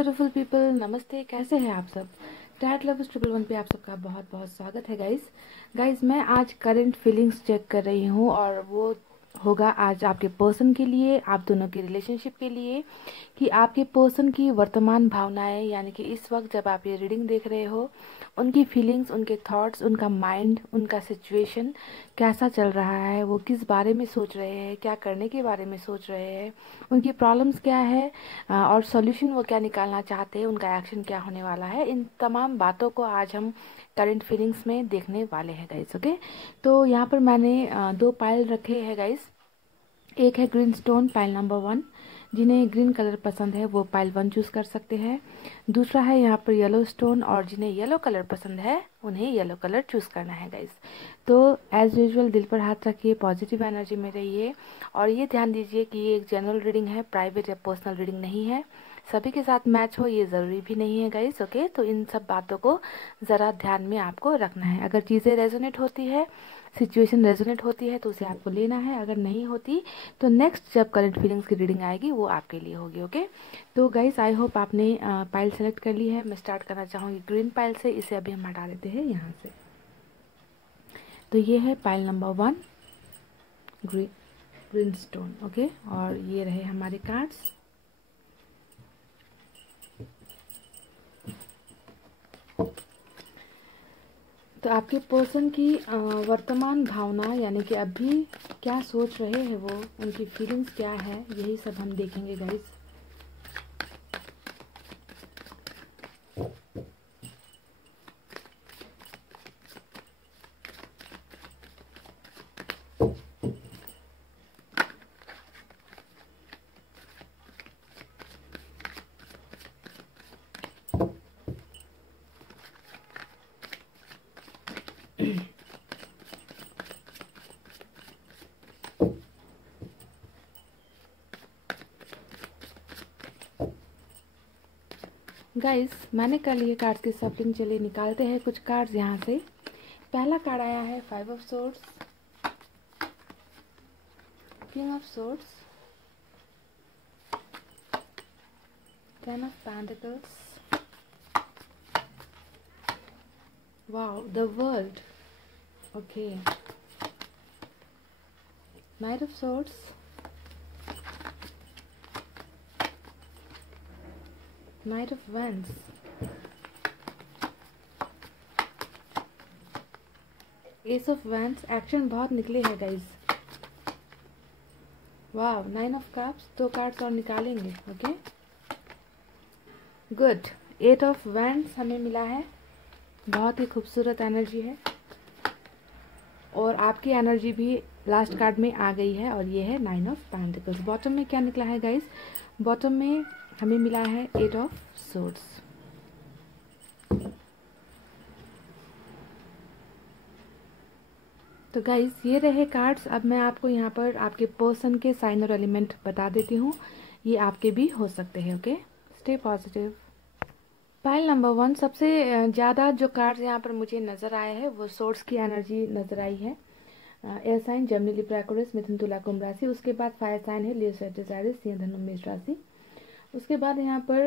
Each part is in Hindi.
ब्यूटीफुल पीपल, नमस्ते। कैसे हैं आप सब? टैट लव 111 पे आप सबका बहुत बहुत स्वागत है गाइस। मैं आज करंट फीलिंग्स चेक कर रही हूँ और वो होगा आज आपके पर्सन के लिए, आप दोनों के रिलेशनशिप के लिए, कि आपके पर्सन की वर्तमान भावनाएं, यानी कि इस वक्त जब आप ये रीडिंग देख रहे हो, उनकी फीलिंग्स, उनके थॉट्स, उनका माइंड, उनका सिचुएशन कैसा चल रहा है, वो किस बारे में सोच रहे हैं, क्या करने के बारे में सोच रहे हैं, उनकी प्रॉब्लम्स क्या है और सॉल्यूशन वो क्या निकालना चाहते हैं, उनका एक्शन क्या होने वाला है। इन तमाम बातों को आज हम करंट फीलिंग्स में देखने वाले हैं गाइस। ओके, तो यहाँ पर मैंने दो पाइल रखे हैं गाइस। एक है ग्रीन स्टोन, पाइल नंबर 1। जिन्हें ग्रीन कलर पसंद है वो पाइल 1 चूज कर सकते हैं। दूसरा है यहाँ पर येलो स्टोन, और जिन्हें येलो कलर पसंद है उन्हें येलो कलर चूज करना है गाइस। तो एज यूजुअल दिल पर हाथ रखिए, पॉजिटिव एनर्जी में रहिए, और ये ध्यान दीजिए कि ये एक जनरल रीडिंग है, प्राइवेट या पर्सनल रीडिंग नहीं है। सभी के साथ मैच हो ये ज़रूरी भी नहीं है गाइस। ओके, तो इन सब बातों को ज़रा ध्यान में आपको रखना है। अगर चीज़ें रेजोनेट होती है, सिचुएशन रेजोनेट होती है, तो उसे आपको लेना है। अगर नहीं होती तो नेक्स्ट जब करंट फीलिंग्स की रीडिंग आएगी वो आपके लिए होगी। ओके, तो गाइस आई होप आपने पाइल सेलेक्ट कर ली है। मैं स्टार्ट करना चाहूँगी ग्रीन पाइल से। इसे अभी हम हटा देते हैं यहाँ से। तो ये है pile number 1, green stone. Okay, और ये रहे हमारे कार्ड्स। तो आपके पर्सन की वर्तमान भावना, यानी कि अभी क्या सोच रहे हैं वो, उनकी फीलिंग्स क्या है, यही सब हम देखेंगे गाइस। गाइस मैंने कर लिए कार्ड्स की सफलिंग। चलिए निकालते हैं कुछ कार्ड्स यहाँ से। पहला कार्ड आया है 5 of swords, king of swords, 10 of pentacles, wow, the world. Okay, knight of swords, knight of wands, ace of wands. Action बहुत निकले हैं गाइस। वाह, 9 ऑफ कप्स। 2 कार्ड्स और निकालेंगे। Okay, good. 8 ऑफ वेंस हमें मिला है। बहुत ही खूबसूरत एनर्जी है, और आपकी एनर्जी भी लास्ट कार्ड में आ गई है, और ये है 9 ऑफ पेंटिकल्स। बॉटम में क्या निकला है गाइस? बॉटम में हमें मिला है 8 ऑफ सोर्ड्स। तो गाइस ये रहे कार्ड्स। अब मैं आपको यहाँ पर आपके पर्सन के साइन और एलिमेंट बता देती हूँ। ये आपके भी हो सकते हैं। Okay, stay positive. Pile number 1, सबसे ज़्यादा जो कार्ड्स यहाँ पर मुझे नज़र आए हैं वो सोर्स की एनर्जी नज़र आई है। Air sign Gemini Libra Aquarius मिथुन तुला कुंभ राशि। उसके बाद फायर साइन है लियो सैजिटेरियस सिंह धनु मेष राशि। उसके बाद यहाँ पर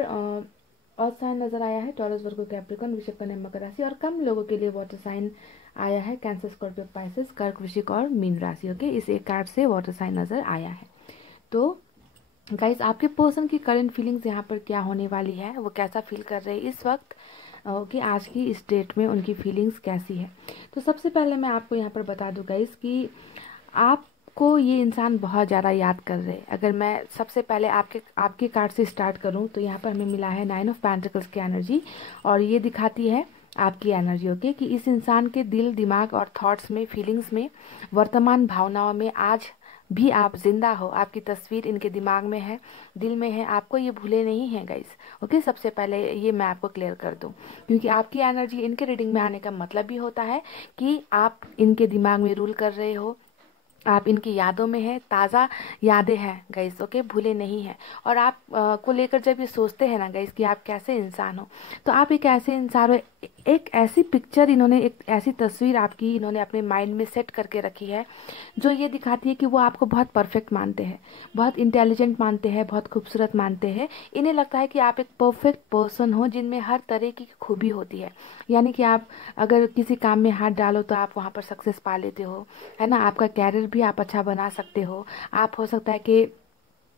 अर्थ साइन नजर आया है टॉरस वर्गो कैप्रिकॉर्न वृषभ कन्या मकर राशि। और कम लोगों के लिए वाटर साइन आया है कैंसर स्कॉर्पियो पाइसेस कर्क वृश्चिक और मीन राशि। ओके, इस एक कार्ड से वाटर साइन नजर आया है। तो गाइस आपके पर्सन की करंट फीलिंग्स यहाँ पर क्या होने वाली है, वो कैसा फील कर रहे हैं इस वक्त, ओके, आज की इस डेट में उनकी फीलिंग्स कैसी है। तो सबसे पहले मैं आपको यहाँ पर बता दूँ गाइस कि आपको ये इंसान बहुत ज़्यादा याद कर रहे हैं। अगर मैं सबसे पहले आपके कार्ड से स्टार्ट करूँ तो यहाँ पर हमें मिला है 9 ऑफ पेंटिकल्स की एनर्जी, और ये दिखाती है आपकी एनर्जी। ओके, कि इस इंसान के दिल, दिमाग और थॉट्स में, फीलिंग्स में, वर्तमान भावनाओं में आज भी आप जिंदा हो। आपकी तस्वीर इनके दिमाग में है, दिल में है, आपको ये भूले नहीं हैं गाइस। ओके, सबसे पहले ये मैं आपको क्लियर कर दूं, क्योंकि आपकी एनर्जी इनके रीडिंग में आने का मतलब भी होता है कि आप इनके दिमाग में रूल कर रहे हो, आप इनकी यादों में हैं, ताज़ा यादें हैं गाइस, ओके, भूले नहीं हैं। और आप को लेकर जब ये सोचते हैं ना गाइस कि आप कैसे इंसान हो, तो आप एक ऐसे इंसान हो, एक ऐसी पिक्चर इन्होंने, एक ऐसी तस्वीर आपकी इन्होंने अपने माइंड में सेट करके रखी है जो ये दिखाती है कि वो आपको बहुत परफेक्ट मानते हैं, बहुत इंटेलिजेंट मानते हैं, बहुत खूबसूरत मानते हैं। इन्हें लगता है कि आप एक परफेक्ट पर्सन हो जिनमें हर तरह की खूबी होती है। यानी कि आप अगर किसी काम में हाथ डालो तो आप वहाँ पर सक्सेस पा लेते हो, है ना। आपका कैरियर भी आप अच्छा बना सकते हो। आप हो सकता है कि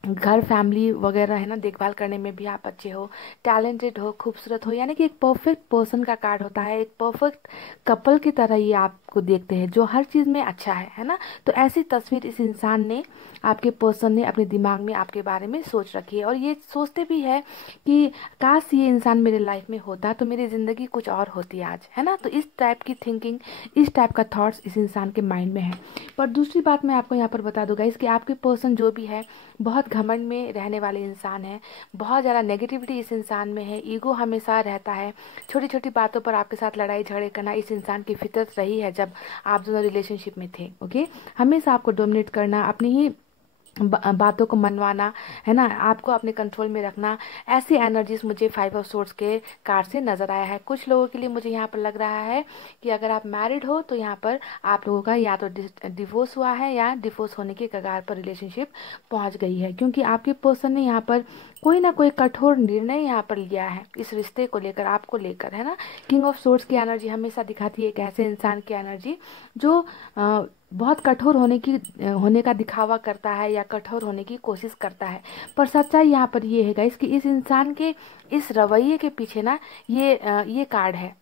घर फैमिली वगैरह, है ना, देखभाल करने में भी आप अच्छे हो, टैलेंटेड हो, खूबसूरत हो। यानी कि एक परफेक्ट पर्सन का कार्ड होता है, एक परफेक्ट कपल की तरह ये आपको देखते हैं जो हर चीज़ में अच्छा है ना। तो ऐसी तस्वीर इस इंसान ने, आपके पर्सन ने अपने दिमाग में आपके बारे में सोच रखी है। और ये सोचते भी है कि काश ये इंसान मेरे लाइफ में होता तो मेरी ज़िंदगी कुछ और होती आज, है ना। तो इस टाइप की थिंकिंग, इस टाइप का थॉट्स इस इंसान के माइंड में है। पर दूसरी बात मैं आपको यहाँ पर बता दूँ गाइस कि आपके पर्सन जो भी है बहुत घमंड में रहने वाले इंसान है, बहुत ज़्यादा नेगेटिविटी इस इंसान में है, ईगो हमेशा रहता है, छोटी छोटी बातों पर आपके साथ लड़ाई झगड़े करना इस इंसान की फितरत रही है जब आप दोनों रिलेशनशिप में थे, ओके। हमेशा आपको डोमिनेट करना, अपनी ही बातों को मनवाना, है ना, आपको अपने कंट्रोल में रखना, ऐसी एनर्जीज मुझे 5 ऑफ सोर्ड्स के कार्ड से नजर आया है। कुछ लोगों के लिए मुझे यहाँ पर लग रहा है कि अगर आप मैरिड हो तो यहाँ पर आप लोगों का या तो डिवोर्स हुआ है या डिवोर्स होने के कगार पर रिलेशनशिप पहुंच गई है, क्योंकि आपके पर्सन ने यहाँ पर कोई ना कोई कठोर निर्णय यहाँ पर लिया है इस रिश्ते को लेकर, आपको लेकर, है ना। किंग ऑफ सोर्ड्स की एनर्जी हमेशा दिखाती है एक ऐसे इंसान की एनर्जी जो बहुत कठोर होने का दिखावा करता है या कठोर होने की कोशिश करता है। पर सच्चाई यहाँ पर ये है गाइस कि इस इंसान के इस रवैये के पीछे ना ये कार्ड है।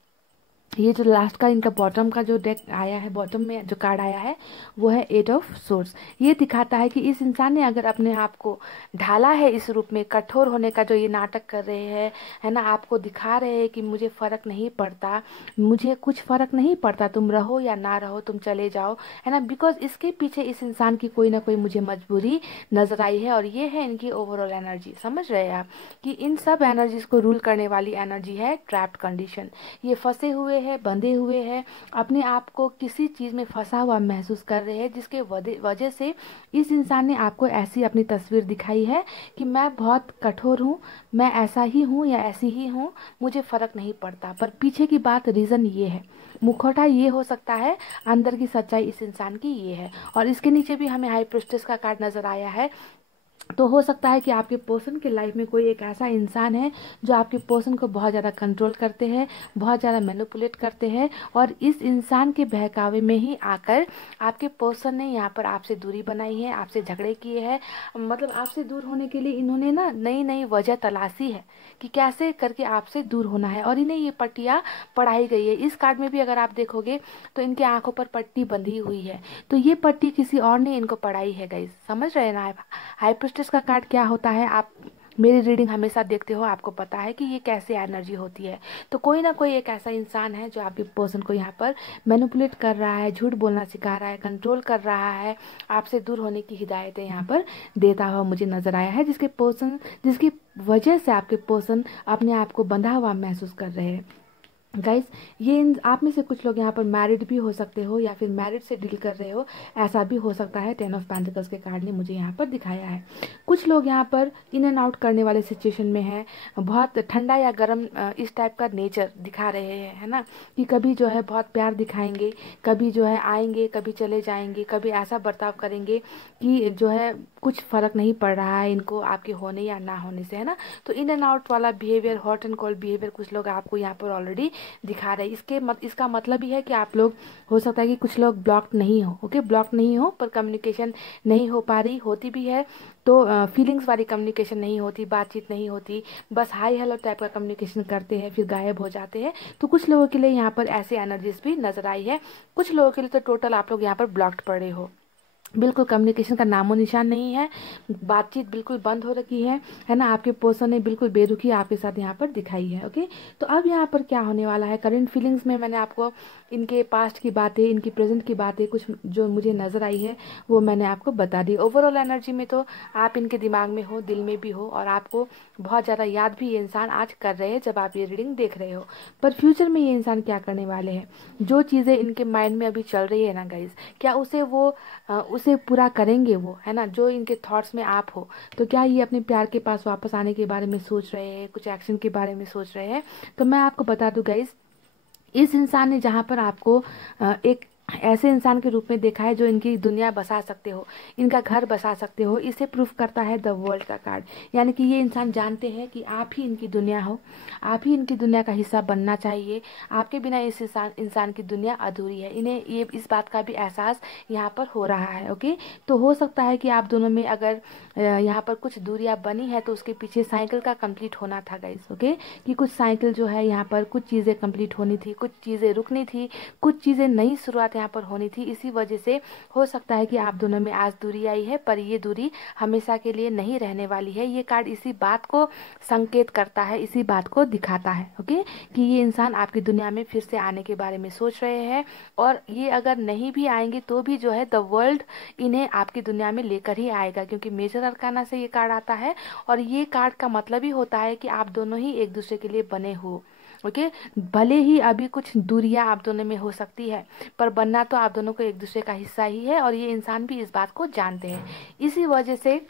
ये जो लास्ट का इनका बॉटम का जो डेक आया है, बॉटम में जो कार्ड आया है वो है 8 ऑफ सोर्ड्स। ये दिखाता है कि इस इंसान ने अगर अपने आप को ढाला है इस रूप में, कठोर होने का जो ये नाटक कर रहे हैं, है ना, आपको दिखा रहे हैं कि मुझे फर्क नहीं पड़ता, मुझे कुछ फर्क नहीं पड़ता, तुम रहो या ना रहो, तुम चले जाओ, है ना। बिकॉज इसके पीछे इस इंसान की कोई ना कोई मुझे मजबूरी नजर आई है। और ये है इनकी ओवरऑल एनर्जी। समझ रहे हैं आप कि इन सब एनर्जीज को रूल करने वाली एनर्जी है ट्रैप्ड कंडीशन। ये फंसे हुए है, बंधे हुए हैं, अपने आप को किसी चीज में फंसा हुआ महसूस कर रहे हैं, जिसके वजह से इस इंसान ने आपको ऐसी अपनी तस्वीर दिखाई है कि मैं बहुत कठोर हूँ, मैं ऐसा ही हूँ या ऐसी ही हूँ, मुझे फर्क नहीं पड़ता। पर पीछे की बात, रीजन ये है, मुखौटा ये हो सकता है, अंदर की सच्चाई इस इंसान की ये है। और इसके नीचे भी हमें हाई प्रिस्टेस का कार्ड नजर आया है। तो हो सकता है कि आपके पर्सन के लाइफ में कोई एक ऐसा इंसान है जो आपके पर्सन को बहुत ज़्यादा कंट्रोल करते हैं, बहुत ज़्यादा मैनिपुलेट करते हैं। और इस इंसान के बहकावे में ही आकर आपके पर्सन ने यहाँ पर आपसे दूरी बनाई है, आपसे झगड़े किए हैं। मतलब आपसे दूर होने के लिए इन्होंने ना नई नई वजह तलाशी है कि कैसे करके आपसे दूर होना है, और इन्हें ये पट्टियाँ पढ़ाई गई है। इस कार्ड में भी अगर आप देखोगे तो इनके आंखों पर पट्टी बंधी हुई है, तो ये पट्टी किसी और ने इनको पढ़ाई है गाइस। समझ रहे हैं ना। हाई प्रिस्टेस का कार्ड क्या होता है, आप मेरी रीडिंग हमेशा देखते हो, आपको पता है कि ये कैसे एनर्जी होती है। तो कोई ना कोई एक ऐसा इंसान है जो आपके पर्सन को यहाँ पर मैनिपुलेट कर रहा है, झूठ बोलना सिखा रहा है, कंट्रोल कर रहा है, आपसे दूर होने की हिदायतें यहाँ पर देता हुआ मुझे नजर आया है, जिसकी वजह से आपके पर्सन अपने आप को बंधा हुआ महसूस कर रहे हैं। गाइस, ये आप में से कुछ लोग यहाँ पर मैरिड भी हो सकते हो या फिर मैरिड से डील कर रहे हो, ऐसा भी हो सकता है। 10 ऑफ पेंटिकल्स के कार्ड ने मुझे यहाँ पर दिखाया है। कुछ लोग यहाँ पर इन एंड आउट करने वाले सिचुएशन में है, बहुत ठंडा या गर्म इस टाइप का नेचर दिखा रहे हैं, है ना, कि कभी जो है बहुत प्यार दिखाएंगे, कभी जो है आएंगे, कभी चले जाएंगे, कभी ऐसा बर्ताव करेंगे कि जो है कुछ फर्क नहीं पड़ रहा है इनको आपके होने या ना होने से, है ना। तो इन एंड आउट वाला behaviour, hot and cold behaviour कुछ लोग आपको यहाँ पर ऑलरेडी दिखा रहे हैं। इसका मतलब ही है कि आप लोग, हो सकता है कि कुछ लोग ब्लॉक नहीं हो, ओके, ब्लॉक नहीं हो, पर कम्युनिकेशन नहीं हो पा रही, होती भी है तो फीलिंग्स वाली कम्युनिकेशन नहीं होती, बातचीत नहीं होती, बस हाई हेलो टाइप का कम्युनिकेशन करते हैं फिर गायब हो जाते हैं। तो कुछ लोगों के लिए यहाँ पर ऐसी एनर्जीज भी नजर आई है। कुछ लोगों के लिए तो टोटल आप लोग यहाँ पर ब्लॉक्ड पड़े हो, बिल्कुल कम्युनिकेशन का नामो निशान नहीं है, बातचीत बिल्कुल बंद हो रखी है ना। आपके पर्सन ने बिल्कुल बेरुखी आपके साथ यहाँ पर दिखाई है, ओके। तो अब यहाँ पर क्या होने वाला है, करंट फीलिंग्स में मैंने आपको इनके पास्ट की बातें, इनकी प्रेजेंट की बातें कुछ जो मुझे नजर आई है वो मैंने आपको बता दी। ओवरऑल एनर्जी में तो आप इनके दिमाग में हो, दिल में भी हो, और आपको बहुत ज़्यादा याद भी ये इंसान आज कर रहे हैं जब आप ये रीडिंग देख रहे हो। पर फ्यूचर में ये इंसान क्या करने वाले हैं, जो चीज़ें इनके माइंड में अभी चल रही है ना गाइज, क्या उसे वो उसे पूरा करेंगे वो, है ना, जो इनके थॉट्स में आप हो। तो क्या ये अपने प्यार के पास वापस आने के बारे में सोच रहे हैं, कुछ एक्शन के बारे में सोच रहे हैं? तो मैं आपको बता दूं गाइस, इस इंसान ने जहाँ पर आपको एक ऐसे इंसान के रूप में देखा है जो इनकी दुनिया बसा सकते हो, इनका घर बसा सकते हो, इसे प्रूफ करता है द वर्ल्ड का कार्ड। यानी कि ये इंसान जानते हैं कि आप ही इनकी दुनिया हो, आप ही इनकी दुनिया का हिस्सा बनना चाहिए। आपके बिना इस इंसान की दुनिया अधूरी है। इन्हें ये इस बात का भी एहसास यहाँ पर हो रहा है। ओके, तो हो सकता है कि आप दोनों में अगर यहाँ पर कुछ दूरियां बनी है तो उसके पीछे साइकिल का कंप्लीट होना था गाइस। ओके, कि कुछ साइकिल जो है यहाँ पर कुछ चीज़ें कंप्लीट होनी थी, कुछ चीज़ें रुकनी थी, कुछ चीज़ें नई शुरुआत यहाँ पर होनी थी। इसी वजह से हो सकता है कि आप दोनों में आज दूरी आई है, पर ये दूरी हमेशा के लिए नहीं रहने वाली है। ये कार्ड इसी बात को संकेत करता है, इसी बात को दिखाता है। ओके, कि ये इंसान आपकी दुनिया में फिर से आने के बारे में सोच रहे हैं, और ये अगर नहीं भी आएंगे तो भी जो है द वर्ल्ड इन्हें आपकी दुनिया में लेकर ही आएगा, क्योंकि मेजर अरकाना से ये कार्ड आता है। और ये कार्ड का मतलब ही होता है कि आप दोनों ही एक दूसरे के लिए बने हो। ओके, भले ही अभी कुछ दूरियां आप दोनों में हो सकती है, पर बनना तो आप दोनों को एक दूसरे का हिस्सा ही है, और ये इंसान भी इस बात को जानते हैं। इसी वजह से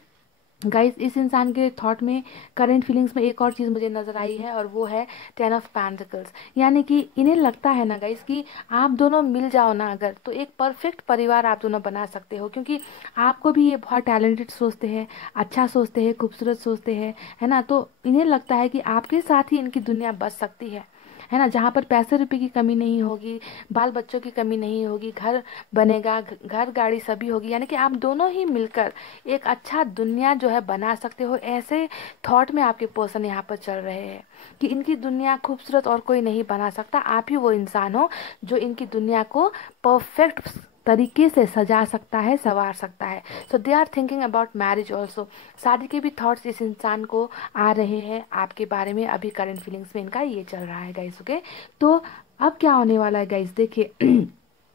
गाइस इस इंसान के थॉट में, करंट फीलिंग्स में एक और चीज़ मुझे नज़र आई है, और वो है 10 ऑफ पेंटिकल्स। यानी कि इन्हें लगता है ना गाइस कि आप दोनों मिल जाओ ना अगर, तो एक परफेक्ट परिवार आप दोनों बना सकते हो, क्योंकि आपको भी ये बहुत टैलेंटेड सोचते हैं, अच्छा सोचते हैं, खूबसूरत सोचते हैं, है ना। तो इन्हें लगता है कि आपके साथ ही इनकी दुनिया बस सकती है ना, जहाँ पर पैसे रुपए की कमी नहीं होगी, बाल बच्चों की कमी नहीं होगी, घर बनेगा, घर गाड़ी सभी होगी। यानी कि आप दोनों ही मिलकर एक अच्छा दुनिया जो है बना सकते हो। ऐसे थॉट में आपके पर्सन यहाँ पर चल रहे हैं कि इनकी दुनिया खूबसूरत और कोई नहीं बना सकता, आप ही वो इंसान हो जो इनकी दुनिया को परफेक्ट तरीके से सजा सकता है, संवार सकता है। So they are thinking about marriage also. शादी के भी थॉट्स इस इंसान को आ रहे हैं आपके बारे में। अभी करंट फीलिंग्स में इनका ये चल रहा है गाइस। ओके, तो अब क्या होने वाला है गाइस, देखिए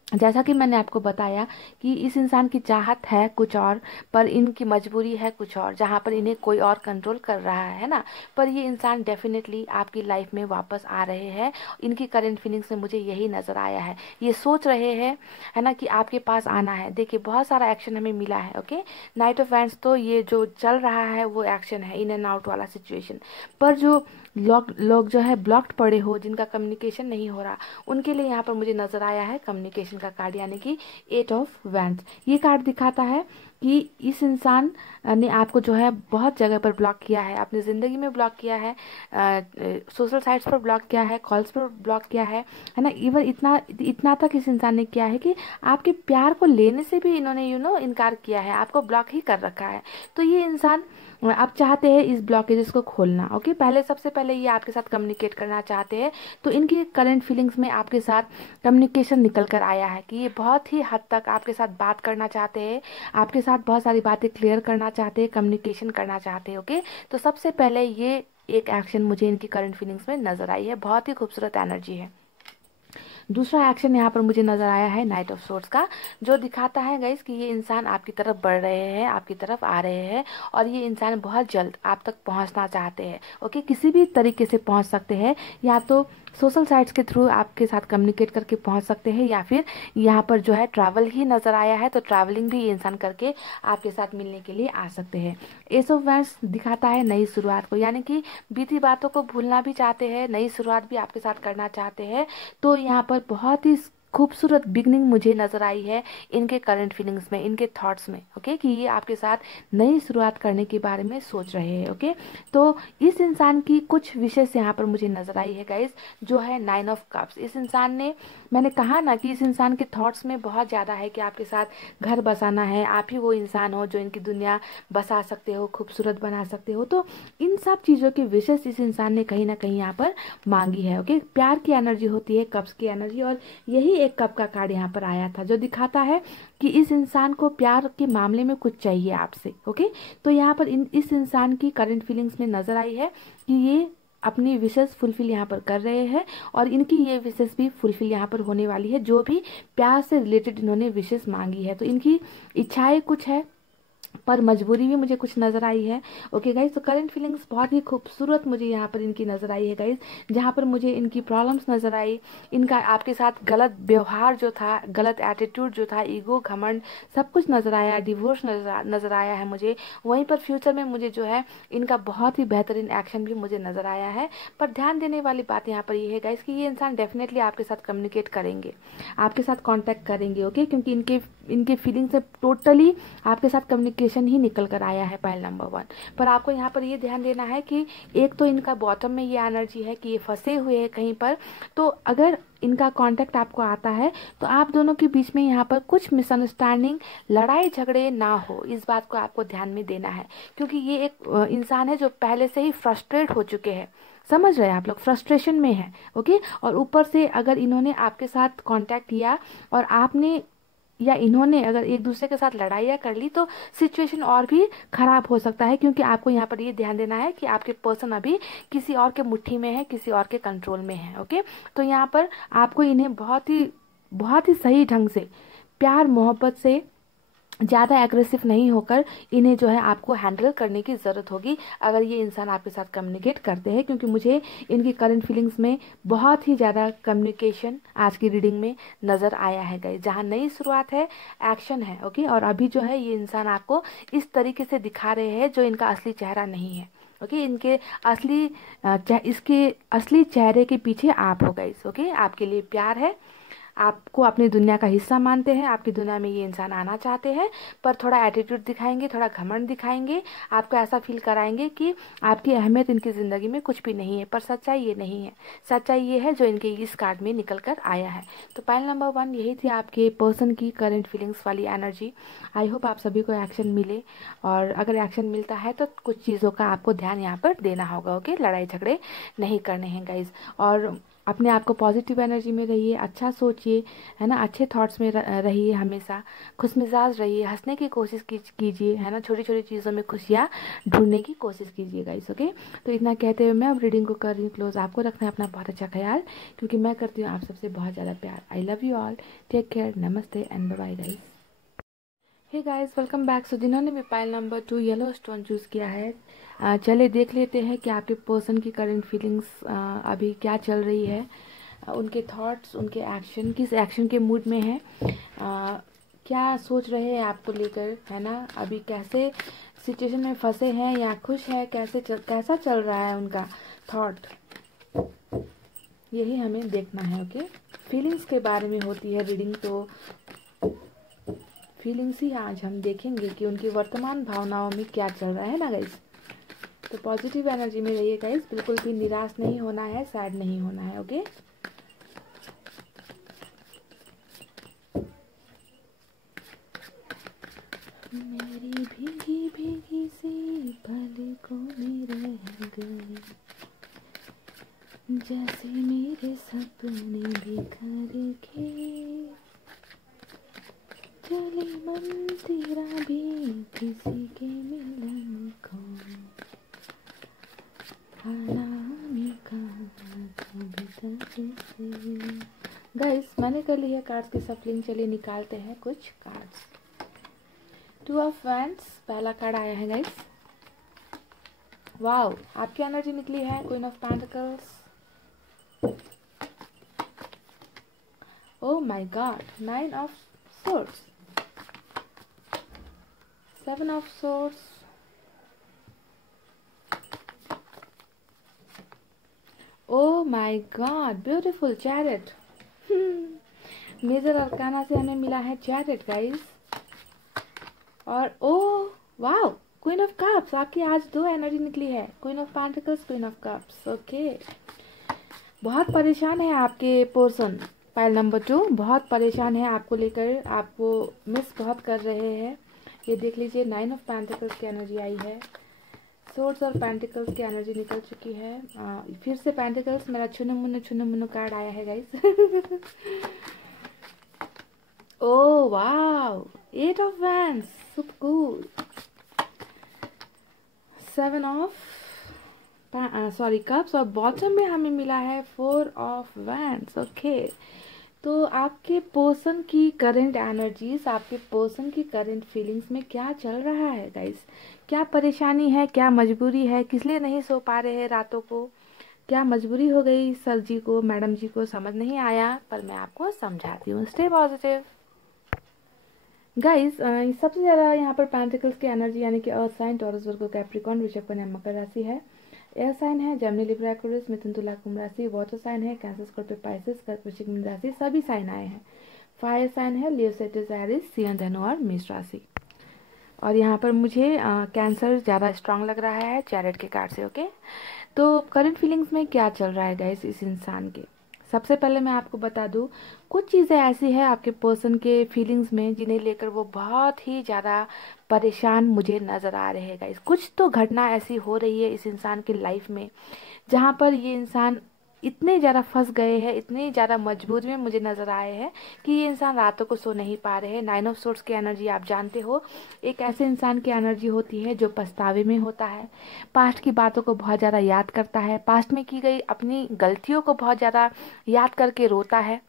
जैसा कि मैंने आपको बताया कि इस इंसान की चाहत है कुछ और, पर इनकी मजबूरी है कुछ और, जहाँ पर इन्हें कोई और कंट्रोल कर रहा है ना। पर ये इंसान डेफिनेटली आपकी लाइफ में वापस आ रहे हैं। इनकी करंट फीलिंग्स में मुझे यही नज़र आया है। ये सोच रहे हैं, है ना, कि आपके पास आना है। देखिए बहुत सारा एक्शन हमें मिला है। ओके, नाइट ऑफ वैंड्स, तो ये जो चल रहा है वो एक्शन है, इन एंड आउट वाला सिचुएशन। पर जो लोग जो है ब्लॉक्ड पड़े हो, जिनका कम्युनिकेशन नहीं हो रहा, उनके लिए यहाँ पर मुझे नजर आया है कम्युनिकेशन का कार्ड, यानी कि 8 ऑफ वैंड्स। ये कार्ड दिखाता है कि इस इंसान ने आपको जो है बहुत जगह पर ब्लॉक किया है, अपनी ज़िंदगी में ब्लॉक किया है, सोशल साइट्स पर ब्लॉक किया है, कॉल्स पर ब्लॉक किया है ना। इवन इतना तक इस इंसान ने किया है कि आपके प्यार को लेने से भी इन्होंने इनकार किया है, आपको ब्लॉक ही कर रखा है। तो ये इंसान आप चाहते हैं इस ब्लॉकेजेस को खोलना। ओके, सबसे पहले ये आपके साथ कम्युनिकेट करना चाहते हैं। तो इनकी करंट फीलिंग्स में आपके साथ कम्युनिकेशन निकल कर आया है कि ये बहुत ही हद तक आपके साथ बात करना चाहते हैं, आपके साथ बहुत सारी बातें क्लियर करना चाहते हैं, कम्युनिकेशन करना चाहते हैं। ओके, तो सबसे पहले ये एक एक्शन मुझे इनकी करंट फीलिंग्स में नजर आई है, बहुत ही खूबसूरत एनर्जी है। दूसरा एक्शन यहाँ पर मुझे नजर आया है नाइट ऑफ सोर्ड्स का, जो दिखाता है गाइस कि ये इंसान आपकी तरफ बढ़ रहे हैं, आपकी तरफ आ रहे हैं, और ये इंसान बहुत जल्द आप तक पहुंचना चाहते हैं। ओके, किसी भी तरीके से पहुंच सकते हैं, या तो सोशल साइट्स के थ्रू आपके साथ कम्युनिकेट करके पहुंच सकते हैं, या फिर यहाँ पर जो है ट्रैवल ही नजर आया है, तो ट्रैवलिंग भी ये इंसान करके आपके साथ मिलने के लिए आ सकते हैं। एस ऑफ वैंड्स दिखाता है नई शुरुआत को, यानी कि बीती बातों को भूलना भी चाहते हैं, नई शुरुआत भी आपके साथ करना चाहते हैं। तो यहाँ पर बहुत ही खूबसूरत बिगनिंग मुझे नजर आई है इनके करंट फीलिंग्स में, इनके थॉट्स में। ओके, कि ये आपके साथ नई शुरुआत करने के बारे में सोच रहे हैं। ओके, तो इस इंसान की कुछ विशेष यहाँ पर मुझे नजर आई है गाइस, जो है 9 ऑफ कप्स। इस इंसान ने, मैंने कहा ना कि इस इंसान के थॉट्स में बहुत ज़्यादा है कि आपके साथ घर बसाना है, आप ही वो इंसान हो जो इनकी दुनिया बसा सकते हो, खूबसूरत बना सकते हो। तो इन सब चीज़ों की विशेष इस इंसान ने कहीं ना कहीं यहाँ पर मांगी है। ओके, प्यार की एनर्जी होती है, कप्स की एनर्जी, और यही एक कप का कार्ड यहाँ पर आया था जो दिखाता है कि इस इंसान को प्यार के मामले में कुछ चाहिए आपसे। ओके, तो यहाँ पर इस इंसान की करंट फीलिंग्स में नजर आई है कि ये अपनी विशेष फुलफिल यहाँ पर कर रहे हैं, और इनकी ये विशेष भी फुलफिल यहाँ पर होने वाली है, जो भी प्यार से रिलेटेड इन्होंने विशेष मांगी है। तो इनकी इच्छाएं कुछ है, पर मजबूरी भी मुझे कुछ नज़र आई है। ओके गाइज, तो करंट फीलिंग्स बहुत ही खूबसूरत मुझे यहाँ पर इनकी नज़र आई है गाइज, जहाँ पर मुझे इनकी प्रॉब्लम्स नज़र आई, इनका आपके साथ गलत व्यवहार जो था, गलत एटीट्यूड जो था, ईगो, घमंड, सब कुछ नज़र आया, डिवोर्स नज़र आया है मुझे। वहीं पर फ्यूचर में मुझे जो है इनका बहुत ही बेहतरीन एक्शन भी मुझे नज़र आया है। पर ध्यान देने वाली बात यहाँ पर ये है गाइज कि ये इंसान डेफिनेटली आपके साथ कम्युनिकेट करेंगे, आपके साथ कॉन्टैक्ट करेंगे। ओके, क्योंकि इनके फीलिंग से टोटली आपके साथ कम्युनिकेशन ही निकल कर आया है, पॉइंट नंबर 1। पर आपको यहाँ पर ये ध्यान देना है कि एक तो इनका बॉटम में ये एनर्जी है कि ये फंसे हुए हैं कहीं पर, तो अगर इनका कांटेक्ट आपको आता है तो आप दोनों के बीच में यहाँ पर कुछ मिसअंडरस्टैंडिंग, लड़ाई झगड़े ना हो, इस बात को आपको ध्यान में देना है। क्योंकि ये एक इंसान है जो पहले से ही फ्रस्ट्रेट हो चुके हैं, समझ रहे हैं आप लोग, फ्रस्ट्रेशन में है। ओके, और ऊपर से अगर इन्होंने आपके साथ कांटेक्ट किया और आपने या इन्होंने अगर एक दूसरे के साथ लड़ाइयाँ कर ली तो सिचुएशन और भी खराब हो सकता है। क्योंकि आपको यहाँ पर ये ध्यान देना है कि आपके पर्सन अभी किसी और के मुट्ठी में है, किसी और के कंट्रोल में है। ओके, तो यहाँ पर आपको इन्हें बहुत ही सही ढंग से, प्यार मोहब्बत से, ज़्यादा एग्रेसिव नहीं होकर इन्हें जो है आपको हैंडल करने की ज़रूरत होगी अगर ये इंसान आपके साथ कम्युनिकेट करते हैं। क्योंकि मुझे इनकी करंट फीलिंग्स में बहुत ही ज़्यादा कम्युनिकेशन आज की रीडिंग में नज़र आया है गाइस, जहाँ नई शुरुआत है, एक्शन है। ओके, और अभी जो है ये इंसान आपको इस तरीके से दिखा रहे हैं जो इनका असली चेहरा नहीं है। ओके, इनके इसके असली चेहरे के पीछे आप हो गाइस। ओके, आपके लिए प्यार है, आपको अपनी दुनिया का हिस्सा मानते हैं, आपकी दुनिया में ये इंसान आना चाहते हैं, पर थोड़ा एटीट्यूड दिखाएंगे, थोड़ा घमंड दिखाएंगे, आपको ऐसा फील कराएंगे कि आपकी अहमियत इनकी ज़िंदगी में कुछ भी नहीं है। पर सच्चाई ये नहीं है, सच्चाई ये है जो इनके इस कार्ड में निकल कर आया है। तो पॉइंट नंबर 1 यही थी आपके पर्सन की करंट फीलिंग्स वाली एनर्जी। आई होप आप सभी को एक्शन मिले, और अगर एक्शन मिलता है तो कुछ चीज़ों का आपको ध्यान यहाँ पर देना होगा। ओके, लड़ाई झगड़े नहीं करने हैं गाइज, और अपने आप को पॉजिटिव एनर्जी में रहिए, अच्छा सोचिए, है ना, अच्छे थॉट्स में रहिए, हमेशा खुश मिजाज रहिए, हंसने की कोशिश कीजिए, है ना, छोटी छोटी चीज़ों में खुशियाँ ढूंढने की कोशिश कीजिए गाइस। ओके, तो इतना कहते हुए मैं अब रीडिंग को कर रही हूँ क्लोज। आपको रखना है अपना बहुत अच्छा ख्याल, क्योंकि मैं करती हूँ आप सबसे बहुत ज़्यादा प्यार। I love you all, take care, नमस्ते and bye guys. Hey guys, welcome back. So जिन्होंने भी pile number 2 yellow stone choose किया है, चले देख लेते हैं कि आपके पर्सन की करंट फीलिंग्स अभी क्या चल रही है, उनके थॉट्स, उनके एक्शन, किस एक्शन के मूड में है, क्या सोच रहे हैं आपको लेकर, है ना, अभी कैसे सिचुएशन में फंसे हैं या खुश है, कैसा चल रहा है उनका थॉट, यही हमें देखना है। ओके, फीलिंग्स के बारे में होती है रीडिंग, तो फीलिंग्स ही आज हम देखेंगे कि उनकी वर्तमान भावनाओं में क्या चल रहा है ना गाइस। तो पॉजिटिव एनर्जी में रहिए गाइस, बिल्कुल भी निराश नहीं होना है, सैड नहीं होना है। ओके, मेरी भीगी भीगी सी पलकों में रह गई, जैसे मेरे सपने बिखर के, चली मन तेरा भी किसी के मिलन को, गाइस मैंने कर ली है कार्ड्स की सफलिंग। चलिए निकालते हैं कुछ कार्ड्स। 2 ऑफ वैंड्स पहला कार्ड आया है गाइस। वाओ, आपकी एनर्जी निकली है queen of pentacles. Oh my god, 9 of swords, 7 of swords, oh my god, beautiful chariot. Major arcana से हमें मिला है चैरिट गाइस। और oh wow, queen of cups, आपकी आज 2 एनर्जी निकली है, queen of pentacles, queen of cups. Okay, बहुत परेशान है आपके पर्सन, पाइल नंबर 2 बहुत परेशान है आपको लेकर, आपको मिस बहुत कर रहे हैं। ये देख लीजिए, 9 ऑफ पेंटिकल्स की एनर्जी आई है, सोर्ड्स और पेंटिकल्स की एनर्जी निकल चुकी है। फिर से पेंटिकल्स, मेरा छुनु मुनु कार्ड आया है guys. Oh wow, 8 of wands, super cool. 7 of cups, और बॉटम में हमें मिला है 4 ऑफ वैंड्स। ओके, तो आपके पर्सन की करंट एनर्जीज, आपके पर्सन की करंट फीलिंग्स में क्या चल रहा है गाइस? क्या परेशानी है, क्या मजबूरी है, किस लिए नहीं सो पा रहे हैं रातों को? क्या मजबूरी हो गई सर जी को, मैडम जी को, समझ नहीं आया, पर मैं आपको समझाती हूँ। Stay positive guys. सबसे ज़्यादा यहाँ पर पेंटिकल्स की एनर्जी यानी कि अर्थ साइन, टॉरस, वर्गो, कैप्रिकॉर्न, वृषभ, कन्या, मकर राशि है। एयर साइन है जेमिनी, लिब्रा, एक्वेरियस, मिथुन, तुला, कुंभ राशि। वाटर साइन है कैंसर, स्कॉर्पियो, पाइसेस, कर्क, वृश्चिक, मीन राशि, सभी साइन आए हैं। फायर साइन है लियो, सेजिटेरियस, एरीज, सिंह, धनु और मेष राशि। और यहाँ पर मुझे कैंसर ज़्यादा स्ट्रांग लग रहा है चैरेट के कार्ड से। ओके, तो करंट फीलिंग्स में क्या चल रहा है गाइस इस इंसान के? सबसे पहले मैं आपको बता दूं, कुछ चीज़ें ऐसी है आपके पर्सन के फीलिंग्स में जिन्हें लेकर वो बहुत ही ज़्यादा परेशान मुझे नज़र आ रहे हैं गाइस। कुछ तो घटना ऐसी हो रही है इस इंसान की लाइफ में जहाँ पर ये इंसान इतने ज़्यादा फंस गए हैं, इतनी ज़्यादा मजबूरी में मुझे नज़र आए हैं कि ये इंसान रातों को सो नहीं पा रहे हैं। 9 ऑफ सोर्ड्स की एनर्जी आप जानते हो, एक ऐसे इंसान की एनर्जी होती है जो पछतावे में होता है, पास्ट की बातों को बहुत ज़्यादा याद करता है, पास्ट में की गई अपनी गलतियों को बहुत ज़्यादा याद करके रोता है,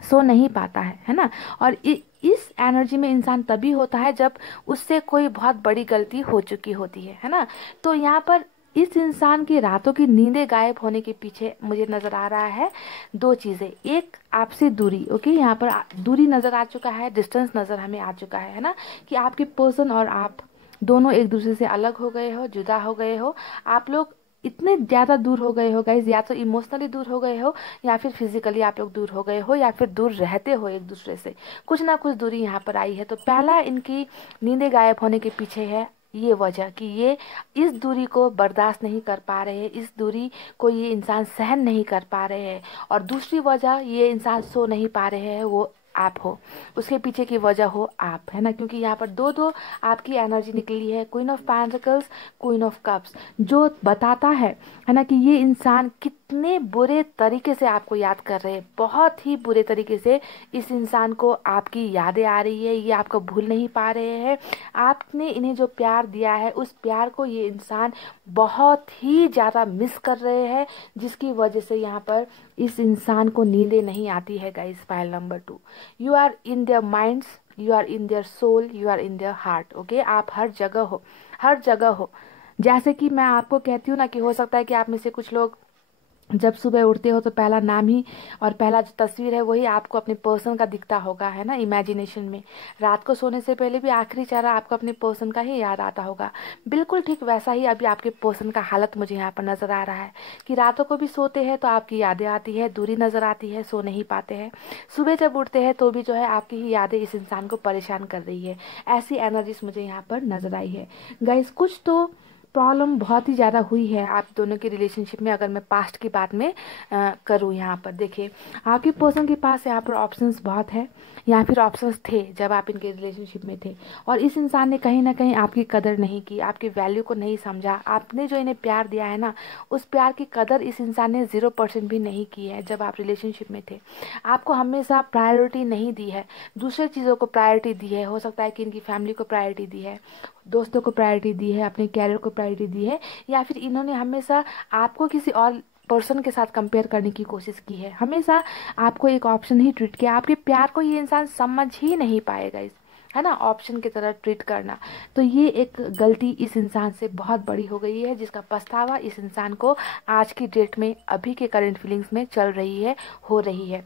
सो नहीं पाता है ना। और इस एनर्जी में इंसान तभी होता है जब उससे कोई बहुत बड़ी गलती हो चुकी होती है ना। तो यहाँ पर इस इंसान की रातों की नींदें गायब होने के पीछे मुझे नजर आ रहा है दो चीजें। एक आपसे दूरी, ओके, यहाँ पर दूरी नजर आ चुका है, डिस्टेंस नजर हमें आ चुका है ना, कि आपके पर्सन और आप दोनों एक दूसरे से अलग हो गए हो, जुदा हो गए हो। आप लोग इतने ज़्यादा दूर हो गए हो गाइज, या तो इमोशनली दूर हो गए हो, या फिर फिजिकली आप लोग दूर हो गए हो, या फिर दूर रहते हो एक दूसरे से, कुछ ना कुछ दूरी यहाँ पर आई है। तो पहला इनकी नींदें गायब होने के पीछे है ये वजह कि ये इस दूरी को बर्दाश्त नहीं कर पा रहे हैं, इस दूरी को ये इंसान सहन नहीं कर पा रहे हैं। और दूसरी वजह ये इंसान सो नहीं पा रहे हैं, वो आप हो, उसके पीछे की वजह हो आप, है ना। क्योंकि यहाँ पर दो दो आपकी एनर्जी निकली है, queen of pentacles, queen of cups, जो बताता है ना, कि ये इंसान कितने बुरे तरीके से आपको याद कर रहे हैं, बहुत ही बुरे तरीके से इस इंसान को आपकी यादें आ रही है, ये आपको भूल नहीं पा रहे हैं। आपने इन्हें जो प्यार दिया है उस प्यार को ये इंसान बहुत ही ज़्यादा मिस कर रहे हैं, जिसकी वजह से यहाँ पर इस इंसान को नींदें नहीं आती है guys. File number 2, you are in their minds, you are in their soul, you are in their heart. Okay, आप हर जगह हो, हर जगह हो। जैसे कि मैं आपको कहती हूँ ना कि हो सकता है कि आप में से कुछ लोग जब सुबह उठते हो तो पहला नाम ही और पहला जो तस्वीर है वही आपको अपने पर्सन का दिखता होगा, है ना, इमेजिनेशन में। रात को सोने से पहले भी आखिरी चेहरा आपको अपने पर्सन का ही याद आता होगा। बिल्कुल ठीक वैसा ही अभी आपके पर्सन का हालत मुझे यहाँ पर नजर आ रहा है कि रातों को भी सोते हैं तो आपकी यादें आती है, दूरी नजर आती है, सो नहीं पाते हैं। सुबह जब उठते हैं तो भी जो है आपकी ही यादें इस इंसान को परेशान कर रही है। ऐसी एनर्जीज मुझे यहाँ पर नजर आई है गाइस। कुछ तो प्रॉब्लम बहुत ही ज़्यादा हुई है आप दोनों की रिलेशनशिप में। अगर मैं पास्ट की बात में करूँ, यहाँ पर देखिए, आपके पर्सन के पास यहाँ पर ऑप्शंस बहुत है, या फिर ऑप्शंस थे जब आप इनके रिलेशनशिप में थे, और इस इंसान ने कहीं ना कहीं आपकी कदर नहीं की, आपकी वैल्यू को नहीं समझा। आपने जो इन्हें प्यार दिया है ना, उस प्यार की कदर इस इंसान ने 0% भी नहीं की है जब आप रिलेशनशिप में थे। आपको हमेशा प्रायोरिटी नहीं दी है, दूसरे चीज़ों को प्रायोरिटी दी है। हो सकता है कि इनकी फैमिली को प्रायोरिटी दी है, दोस्तों को प्रायोरिटी दी है, अपने कैरियर को प्रायोरिटी दी है, या फिर इन्होंने हमेशा आपको किसी और पर्सन के साथ कंपेयर करने की कोशिश की है। हमेशा आपको एक ऑप्शन ही ट्रीट किया, आपके प्यार को ये इंसान समझ ही नहीं पाएगा, इस, है ना, ऑप्शन की तरह ट्रीट करना। तो ये एक गलती इस इंसान से बहुत बड़ी हो गई है, जिसका पछतावा इस इंसान को आज की डेट में, अभी के करंट फीलिंग्स में चल रही है, हो रही है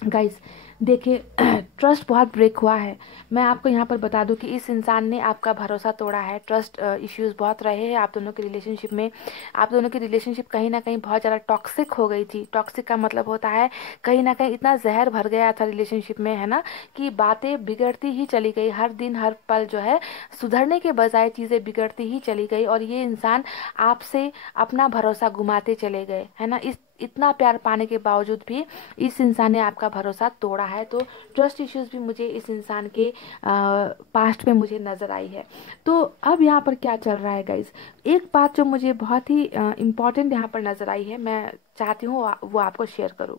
गाइस। देखिए, ट्रस्ट बहुत ब्रेक हुआ है। मैं आपको यहाँ पर बता दूं कि इस इंसान ने आपका भरोसा तोड़ा है। ट्रस्ट इश्यूज बहुत रहे हैं आप दोनों के रिलेशनशिप में। आप दोनों की रिलेशनशिप कहीं ना कहीं बहुत ज़्यादा टॉक्सिक हो गई थी। टॉक्सिक का मतलब होता है कहीं ना कहीं इतना जहर भर गया था रिलेशनशिप में, है ना, कि बातें बिगड़ती ही चली गई। हर दिन हर पल जो है सुधरने के बजाय चीज़ें बिगड़ती ही चली गई, और ये इंसान आपसे अपना भरोसा घुमाते चले गए, है ना। इतना प्यार पाने के बावजूद भी इस इंसान ने आपका भरोसा तोड़ा है। तो ट्रस्ट इश्यूज भी मुझे इस इंसान के पास्ट में मुझे नज़र आई है। तो अब यहाँ पर क्या चल रहा है गाइज, एक बात जो मुझे बहुत ही इम्पॉर्टेंट यहाँ पर नज़र आई है, मैं चाहती हूँ वो आपको शेयर करूँ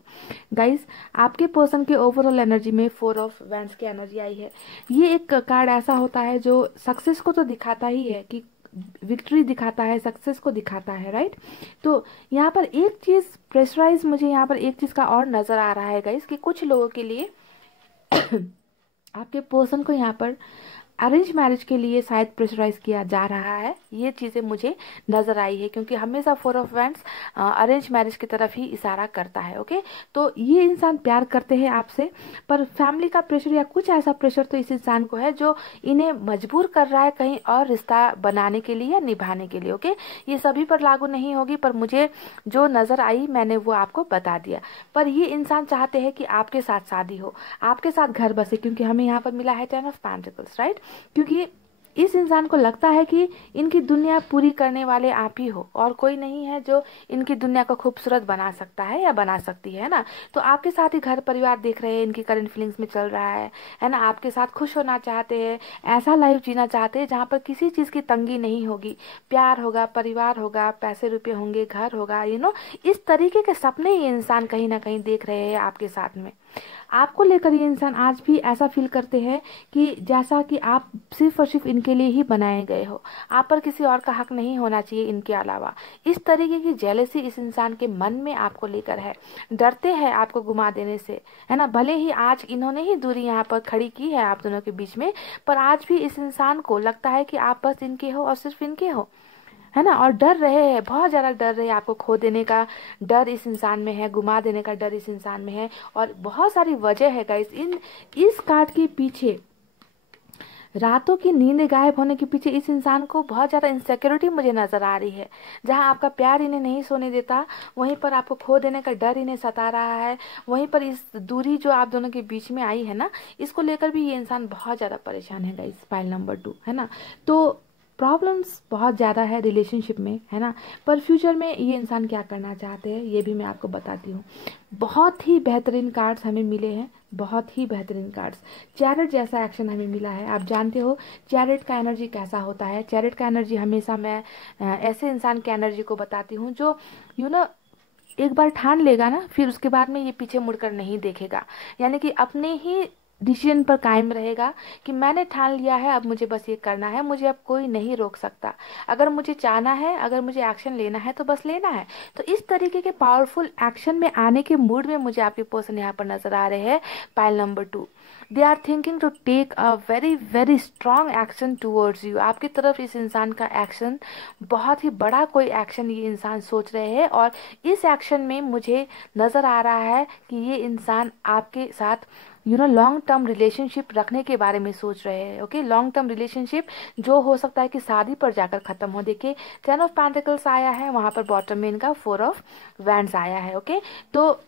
गाइज। आपके पर्सन के ओवरऑल एनर्जी में 4 ऑफ वैंड्स की एनर्जी आई है। ये एक कार्ड ऐसा होता है जो सक्सेस को तो दिखाता ही है कि विक्ट्री दिखाता है, सक्सेस को दिखाता है, राइट। तो यहाँ पर एक चीज़ प्रेशराइज, मुझे यहाँ पर एक चीज़ का और नज़र आ रहा है गाइस कि कुछ लोगों के लिए आपके पर्सन को यहाँ पर अरेंज मैरिज के लिए शायद प्रेशराइज किया जा रहा है। ये चीज़ें मुझे नज़र आई है, क्योंकि हमेशा 4 ऑफ वैंड्स अरेंज मैरिज की तरफ ही इशारा करता है। ओके, तो ये इंसान प्यार करते हैं आपसे, पर फैमिली का प्रेशर या कुछ ऐसा प्रेशर तो इस इंसान को है जो इन्हें मजबूर कर रहा है कहीं और रिश्ता बनाने के लिए या निभाने के लिए। ओके, ये सभी पर लागू नहीं होगी, पर मुझे जो नज़र आई मैंने वो आपको बता दिया। पर ये इंसान चाहते हैं कि आपके साथ शादी हो, आपके साथ घर बसे, क्योंकि हमें यहाँ पर मिला है 10 ऑफ पेंटिकल्स, राइट। क्योंकि इस इंसान को लगता है कि इनकी दुनिया पूरी करने वाले आप ही हो, और कोई नहीं है जो इनकी दुनिया को खूबसूरत बना सकता है या बना सकती है ना। तो आपके साथ ही घर परिवार देख रहे हैं, इनकी करंट फीलिंग्स में चल रहा है ना। आपके साथ खुश होना चाहते हैं, ऐसा लाइफ जीना चाहते हैं जहाँ पर किसी चीज़ की तंगी नहीं होगी, प्यार होगा, परिवार होगा, पैसे रुपये होंगे, घर होगा, इस तरीके के सपने ये इंसान कहीं ना कहीं देख रहे हैं आपके साथ में। आपको लेकर ये इंसान आज भी ऐसा फील करते हैं कि जैसा कि आप सिर्फ और सिर्फ इनके लिए ही बनाए गए हो, आप पर किसी और का हक नहीं होना चाहिए इनके अलावा। इस तरीके की जेलसी इस इंसान के मन में आपको लेकर है, डरते हैं आपको गुमा देने से, है ना। भले ही आज इन्होंने ही दूरी यहाँ पर खड़ी की है आप दोनों के बीच में, पर आज भी इस इंसान को लगता है कि आप बस इनके हो और सिर्फ इनके हो, है ना। और डर रहे हैं, बहुत ज़्यादा डर रहे हैं, आपको खो देने का डर इस इंसान में है, गुमा देने का डर इस इंसान में है, और बहुत सारी वजह है गाइस। इस कार्ड के पीछे, रातों की नींद गायब होने के पीछे इस इंसान को बहुत ज़्यादा इनसिक्योरिटी मुझे नज़र आ रही है। जहां आपका प्यार इन्हें नहीं सोने देता, वहीं पर आपको खो देने का डर इन्हें सता रहा है। वहीं पर इस दूरी जो आप दोनों के बीच में आई है ना, इसको लेकर भी ये इंसान बहुत ज़्यादा परेशान है गाइस, पाइल नंबर 2, है ना। तो प्रॉब्लम्स बहुत ज़्यादा है रिलेशनशिप में, है ना। पर फ्यूचर में ये इंसान क्या करना चाहते हैं ये भी मैं आपको बताती हूँ। बहुत ही बेहतरीन कार्ड्स हमें मिले हैं, बहुत ही बेहतरीन कार्ड्स। चैरिट जैसा एक्शन हमें मिला है। आप जानते हो चैरिट का एनर्जी कैसा होता है। चैरिट का एनर्जी हमेशा मैं ऐसे इंसान की एनर्जी को बताती हूँ जो एक बार ठान लेगा ना, फिर उसके बाद में ये पीछे मुड़कर नहीं देखेगा, यानी कि अपने ही डिसीजन पर कायम रहेगा कि मैंने ठान लिया है, अब मुझे बस ये करना है, मुझे अब कोई नहीं रोक सकता। अगर मुझे चाहना है, अगर मुझे एक्शन लेना है तो बस लेना है। तो इस तरीके के पावरफुल एक्शन में आने के मूड में मुझे आपके पर्सन यहाँ पर नजर आ रहे हैं, pile number 2। They are thinking to take a very very strong action towards you. आपकी तरफ इस इंसान का एक्शन, बहुत ही बड़ा कोई एक्शन ये इंसान सोच रहे हैं, और इस एक्शन में मुझे नज़र आ रहा है कि ये इंसान आपके साथ लॉन्ग टर्म रिलेशनशिप रखने के बारे में सोच रहे हैं। ओके, लॉन्ग टर्म रिलेशनशिप जो हो सकता है कि शादी पर जाकर खत्म हो। देखिए 10 ऑफ पेंटिकल्स आया है, वहां पर बॉटम में इनका 4 ऑफ वैंड्स आया है। ओके, तो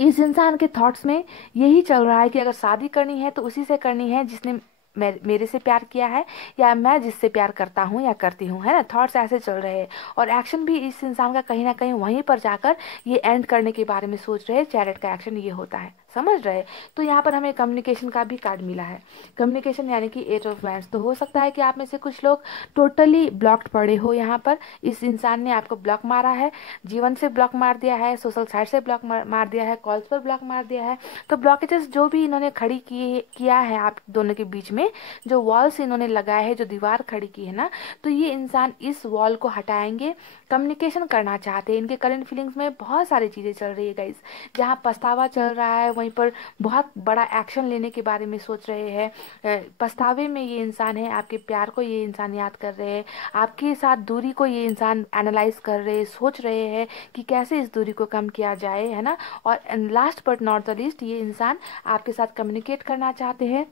इस इंसान के थॉट्स में यही चल रहा है कि अगर शादी करनी है तो उसी से करनी है जिसने मेरे से प्यार किया है, या मैं जिससे प्यार करता हूँ या करती हूँ, है ना। थॉट्स ऐसे चल रहे हैं, और एक्शन भी इस इंसान का कहीं ना कहीं वहीं पर जाकर ये एंड करने के बारे में सोच रहे हैं। चैरिट का एक्शन ये होता है, समझ रहे। तो यहाँ पर हमें कम्युनिकेशन का भी कार्ड मिला है। कम्युनिकेशन यानी कि 8 ऑफ वैंड्स। तो हो सकता है कि आप में से कुछ लोग टोटली ब्लॉक्ड पड़े हो। यहाँ पर इस इंसान ने आपको ब्लॉक मारा है, जीवन से ब्लॉक मार दिया है, सोशल साइट से ब्लॉक मार दिया है, कॉल्स पर ब्लॉक मार दिया है। तो ब्लॉकेजेस जो भी इन्होंने खड़ी किया है आप दोनों के बीच में, जो वॉल्स इन्होंने लगाए हैं, जो दीवार खड़ी की है ना, तो ये इंसान इस वॉल को हटाएंगे। कम्युनिकेशन करना चाहते हैं। इनके करंट फीलिंग्स में बहुत सारी चीज़ें चल रही है गाइस। जहाँ पछतावा चल रहा है, वहीं पर बहुत बड़ा एक्शन लेने के बारे में सोच रहे हैं। पछतावे में ये इंसान है, आपके प्यार को ये इंसान याद कर रहे हैं, आपके साथ दूरी को ये इंसान एनालाइज कर रहे हैं, सोच रहे हैं कि कैसे इस दूरी को कम किया जाए, है ना। और last but not the least, ये इंसान आपके साथ कम्युनिकेट करना चाहते हैं,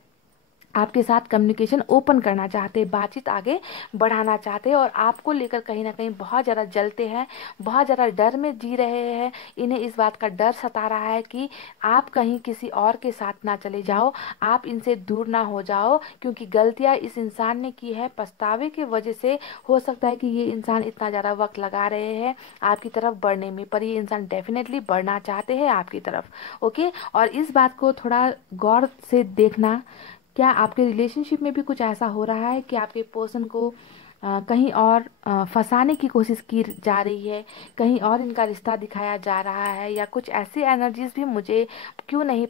आपके साथ कम्युनिकेशन ओपन करना चाहते हैं, बातचीत आगे बढ़ाना चाहते हैं, और आपको लेकर कहीं ना कहीं बहुत ज़्यादा जलते हैं, बहुत ज़्यादा डर में जी रहे हैं। इन्हें इस बात का डर सता रहा है कि आप कहीं किसी और के साथ ना चले जाओ, आप इनसे दूर ना हो जाओ, क्योंकि गलतियां इस इंसान ने की है। पछतावे की वजह से हो सकता है कि ये इंसान इतना ज़्यादा वक्त लगा रहे हैं आपकी तरफ बढ़ने में, पर ये इंसान डेफिनेटली बढ़ना चाहते हैं आपकी तरफ। ओके, और इस बात को थोड़ा गौर से देखना, क्या आपके रिलेशनशिप में भी कुछ ऐसा हो रहा है कि आपके पर्सन को कहीं और फंसाने की कोशिश की जा रही है, कहीं और इनका रिश्ता दिखाया जा रहा है, या कुछ ऐसी एनर्जीज भी मुझे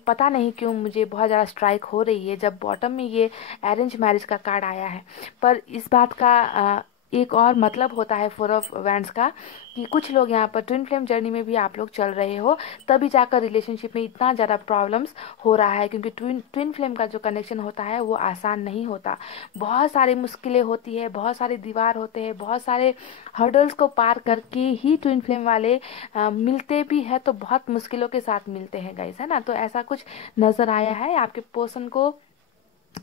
पता नहीं क्यों मुझे बहुत ज़्यादा स्ट्राइक हो रही है जब बॉटम में ये अरेंज मैरिज का कार्ड आया है। पर इस बात का एक और मतलब होता है फोर ऑफ वैंड्स का, कि कुछ लोग यहाँ पर ट्विन फ्लेम जर्नी में भी आप लोग चल रहे हो, तभी जाकर रिलेशनशिप में इतना ज़्यादा प्रॉब्लम्स हो रहा है, क्योंकि ट्विन फ्लेम का जो कनेक्शन होता है वो आसान नहीं होता। बहुत सारी मुश्किलें होती है, बहुत सारे दीवार होते हैं, बहुत सारे हर्डल्स को पार करके ही ट्विन फ्लेम वाले मिलते भी है, तो बहुत मुश्किलों के साथ मिलते हैं गाइस, है ना। तो ऐसा कुछ नज़र आया है, आपके पर्सन को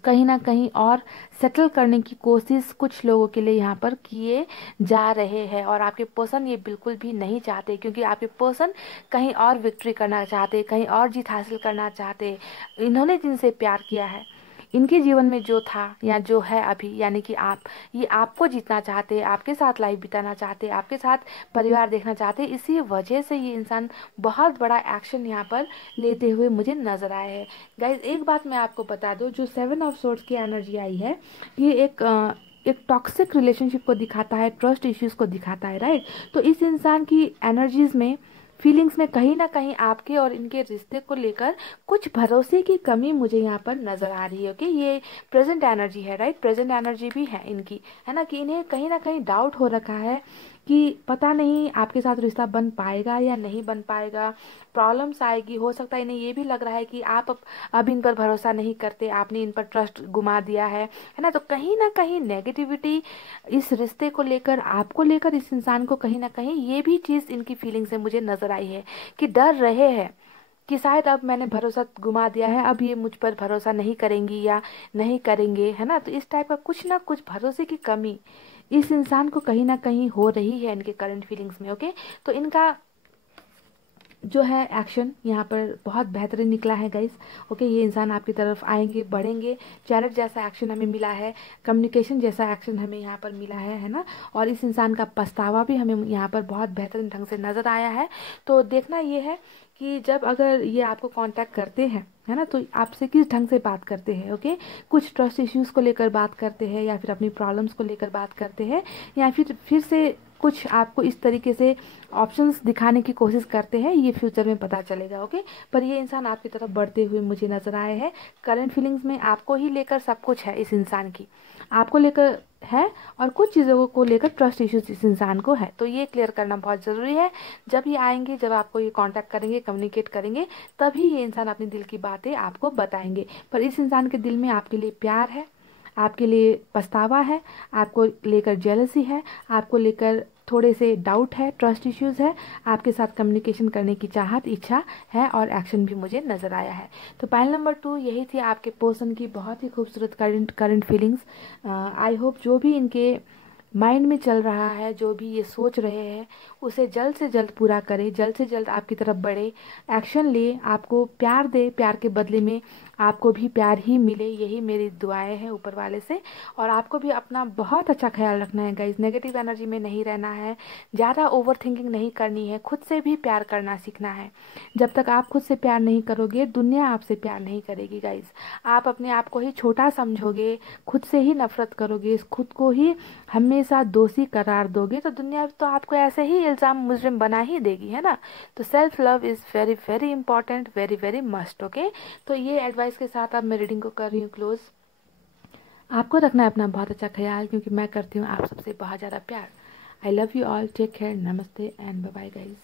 कहीं ना कहीं और सेटल करने की कोशिश कुछ लोगों के लिए यहाँ पर किए जा रहे हैं, और आपके पर्सन ये बिल्कुल भी नहीं चाहते, क्योंकि आपके पर्सन कहीं और विक्ट्री करना चाहते, कहीं और जीत हासिल करना चाहते। इन्होंने जिनसे प्यार किया है, इनके जीवन में जो था या जो है अभी, यानी कि आप, ये आपको जीतना चाहते, आपके साथ लाइफ बिताना चाहते, आपके साथ परिवार देखना चाहते, इसी वजह से ये इंसान बहुत बड़ा एक्शन यहाँ पर लेते हुए मुझे नजर आए हैं। गाइज एक बात मैं आपको बता दूं, जो 7 ऑफ सोर्ड्स की एनर्जी आई है, ये एक टॉक्सिक रिलेशनशिप को दिखाता है, ट्रस्ट इश्यूज को दिखाता है, राइट। तो इस इंसान की एनर्जीज में, फीलिंग्स में कहीं ना कहीं आपके और इनके रिश्ते को लेकर कुछ भरोसे की कमी मुझे यहाँ पर नजर आ रही है। ओके, ये प्रेजेंट एनर्जी है, राइट, प्रेजेंट एनर्जी भी है इनकी, है ना, कि इन्हें कहीं ना कहीं डाउट हो रखा है कि पता नहीं आपके साथ रिश्ता बन पाएगा या नहीं बन पाएगा, प्रॉब्लम्स आएगी। हो सकता है इन्हें ये भी लग रहा है कि आप अब इन पर भरोसा नहीं करते, आपने इन पर ट्रस्ट गुमा दिया है ना। तो कहीं ना कहीं नेगेटिविटी इस रिश्ते को लेकर, आपको लेकर, इस इंसान को कहीं ना कहीं ये भी चीज़ इनकी फीलिंग से मुझे नजर आई है, कि डर रहे हैं कि शायद अब मैंने भरोसा गुमा दिया है, अब ये मुझ पर भरोसा नहीं करेंगी या नहीं करेंगे, है ना। तो इस टाइप का कुछ ना कुछ भरोसे की कमी इस इंसान को कहीं ना कहीं हो रही है इनके करंट फीलिंग्स में। ओके, तो इनका जो है एक्शन यहाँ पर बहुत बेहतरीन निकला है गाइस। ओके, ये इंसान आपकी तरफ आएंगे, बढ़ेंगे, चैरिट जैसा एक्शन हमें मिला है, कम्युनिकेशन जैसा एक्शन हमें यहाँ पर मिला है ना। और इस इंसान का पछतावा भी हमें यहाँ पर बहुत बेहतरीन ढंग से नज़र आया है। तो देखना ये है कि जब अगर ये आपको कांटेक्ट करते हैं, है ना, तो आपसे किस ढंग से बात करते हैं। ओके, कुछ ट्रस्ट इश्यूज़ को लेकर बात करते हैं, या फिर अपनी प्रॉब्लम्स को लेकर बात करते हैं, या फिर से कुछ आपको इस तरीके से ऑप्शंस दिखाने की कोशिश करते हैं, ये फ्यूचर में पता चलेगा। ओके, पर ये इंसान आपकी तरफ बढ़ते हुए मुझे नजर आए हैं। करंट फीलिंग्स में आपको ही लेकर सब कुछ है इस इंसान की, आपको लेकर है, और कुछ चीज़ों को लेकर ट्रस्ट इश्यूज इस इंसान को है। तो ये क्लियर करना बहुत ज़रूरी है। जब ये आएंगे, जब आपको ये कांटेक्ट करेंगे, कम्युनिकेट करेंगे, तभी ये इंसान अपने दिल की बातें आपको बताएंगे। पर इस इंसान के दिल में आपके लिए प्यार है, आपके लिए पछतावा है, आपको लेकर जेलसी है, आपको लेकर थोड़े से डाउट है, ट्रस्ट इश्यूज है, आपके साथ कम्युनिकेशन करने की चाहत, इच्छा है, और एक्शन भी मुझे नज़र आया है। तो पाइल नंबर 2 यही थी आपके पर्सन की बहुत ही खूबसूरत करंट फीलिंग्स। आई होप जो भी इनके माइंड में चल रहा है, जो भी ये सोच रहे हैं, उसे जल्द से जल्द पूरा करे, जल्द से जल्द आपकी तरफ बढ़े, एक्शन ले, आपको प्यार दे, प्यार के बदले में आपको भी प्यार ही मिले, यही मेरी दुआएं हैं ऊपर वाले से। और आपको भी अपना बहुत अच्छा ख्याल रखना है गाइज, नेगेटिव एनर्जी में नहीं रहना है, ज़्यादा ओवर थिंकिंग नहीं करनी है, खुद से भी प्यार करना सीखना है। जब तक आप खुद से प्यार नहीं करोगे, दुनिया आपसे प्यार नहीं करेगी गाइज। आप अपने आप को ही छोटा समझोगे, खुद से ही नफरत करोगे, खुद को ही हमेशा दोषी करार दोगे, तो दुनिया तो आपको ऐसे ही इल्ज़ाम मुजरिम बना ही देगी, है ना। तो self love is very very important, very very must. Okay, तो ये एडवाइस के साथ अब मैं रीडिंग को कर रही हूँ क्लोज। आपको रखना है अपना बहुत अच्छा ख्याल, क्योंकि मैं करती हूँ आप सबसे बहुत ज़्यादा प्यार। I love you all, take care, नमस्ते एंड बाय बाय गाइज।